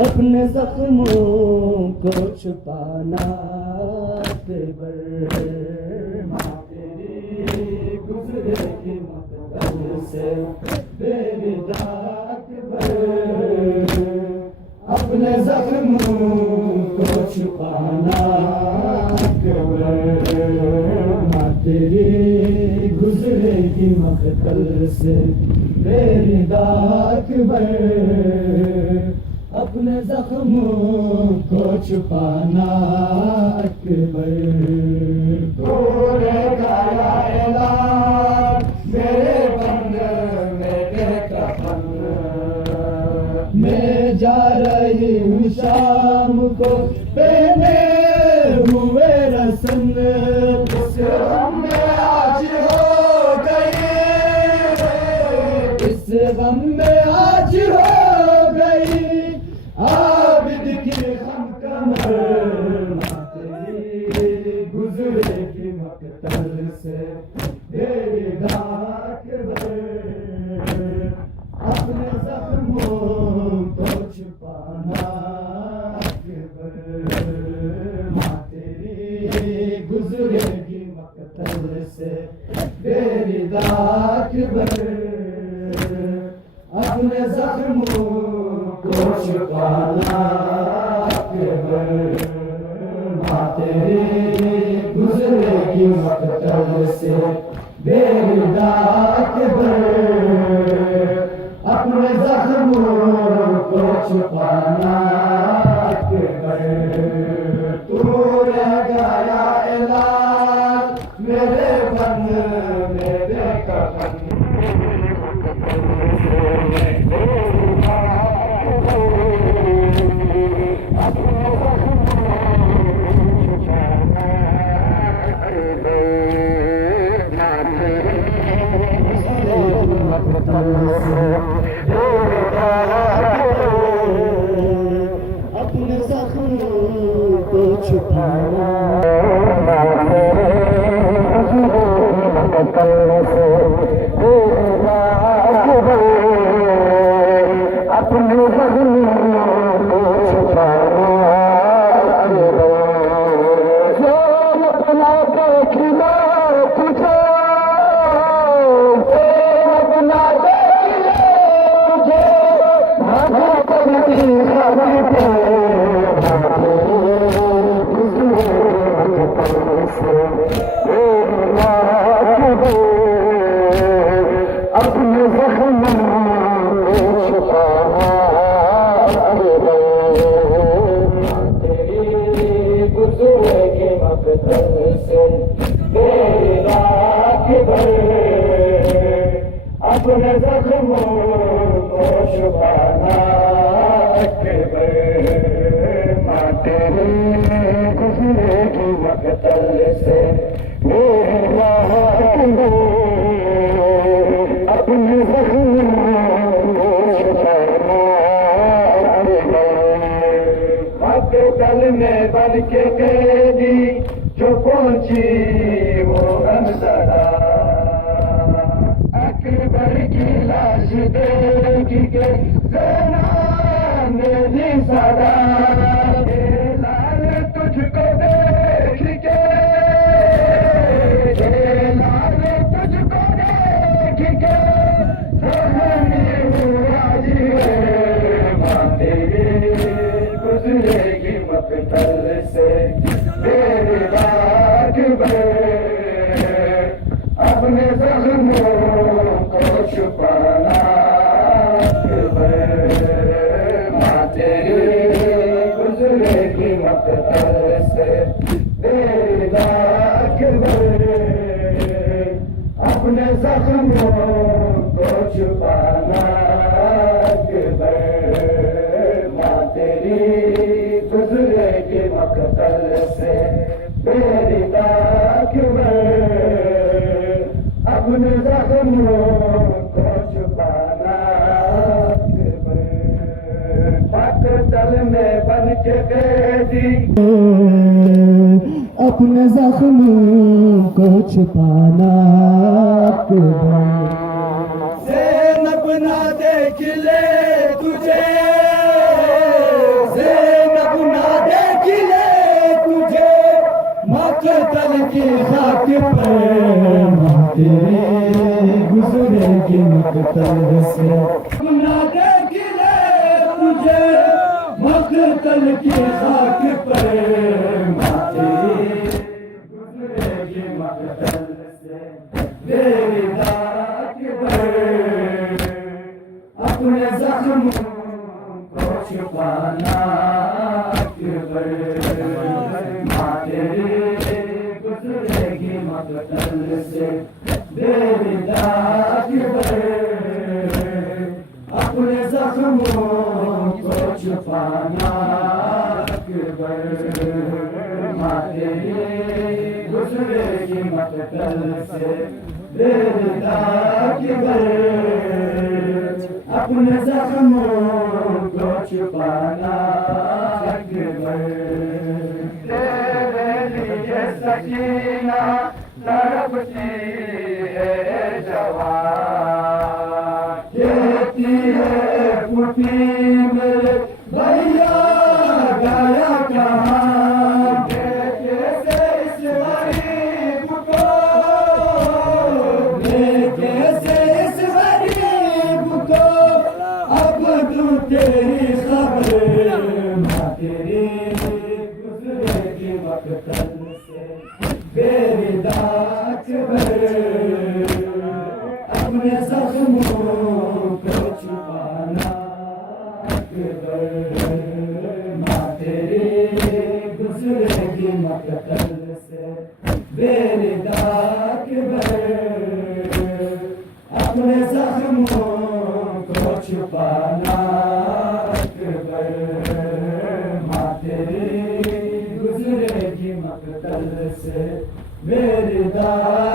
अपने जख्मों को छुपाना तेवर माँ तेरी गुजरेगी मक़दम से बेरिदा अपने जख्मों को छुपाना माँ तेरी गुजरेगी मक़दम से बेरिदा अपने जख्मों को छुपाना अकबर तूने गाया ऐलान मेरे बंद मेरे कफन मैं जा रही हूँ शाम को पहने हुए रसन इस गम में आज हो गई इस गम में आज हो आबिद की हम कमर तेरी गुजरेगी मक़तल से बेरिदा अपने जख्मों को छुपाना माँ तेरी गुजरेगी मक़तल से बेरिदा अपने जख्मों को छुपाना माँ तेरी गुजरेगी मक़तल से बेरिदा अपने जख्मों को छुपाना तूने गाया ऐलान मेरे बंद मेरे कफन अपने जख्मों को छुपाना अपने अपने जख्मों को छुपाना माँ तेरी गुजरेगी मक़तल से अपने जख्मों को छुपाना मक़तल में बन के कैदी जो पहुंची वो गमज़दा अकबर की लाश देखी के ज़ैनब ने दी सदा लाल तुझको देख के लाल तुझको देख के हाजी माँ तेरी गुजरेगी मक़तल से बेरिदा अपने जख्मों को छुपाना माँ तेरी गुजरेगी मक़तल से बेरिदा अपने जख्मों को छुपाना माँ तेरी गुजरेगी मक़तल से बेरिदा अपने जख्मों को छुपाना मक़तल में बन के कैदी अपने जख्मों को छुपाना की खाक पर माँ तेरी गुजरेगी मकतल से। ना देख ले तुझे मकतल की खाक पर माँ तेरी गुजरेगी मकतल से। तेरी दाग पर अपने जख्म को छुपाना अकबर माँ तेरी गुजरेगी मकतल से। तेरी दाग पर अपने जख्मों को छुपाना अकबर माँ तेरी गुजरेगी मकतल से। तेरी दाग पर अपने जख्मों को छुपाना अकबर। तेरे लिए सकीना तड़पती है जवान, कहती है पुटी मेरे भैया गया कहाँ। कैसे इस गरीब को, कैसे इस गरीब को अब तू तेरी खबर माँ तेरी गुजरेगी मकतल से। तेरी दाग पर अपने जख्मों को छुपाना अकबर माँ तेरी गुजरेगी मकतल से। तेरी दाग पर अपने जख्मों को छुपाना अकबर माँ तेरी गुजरेगी मकतल से। मेरी दाग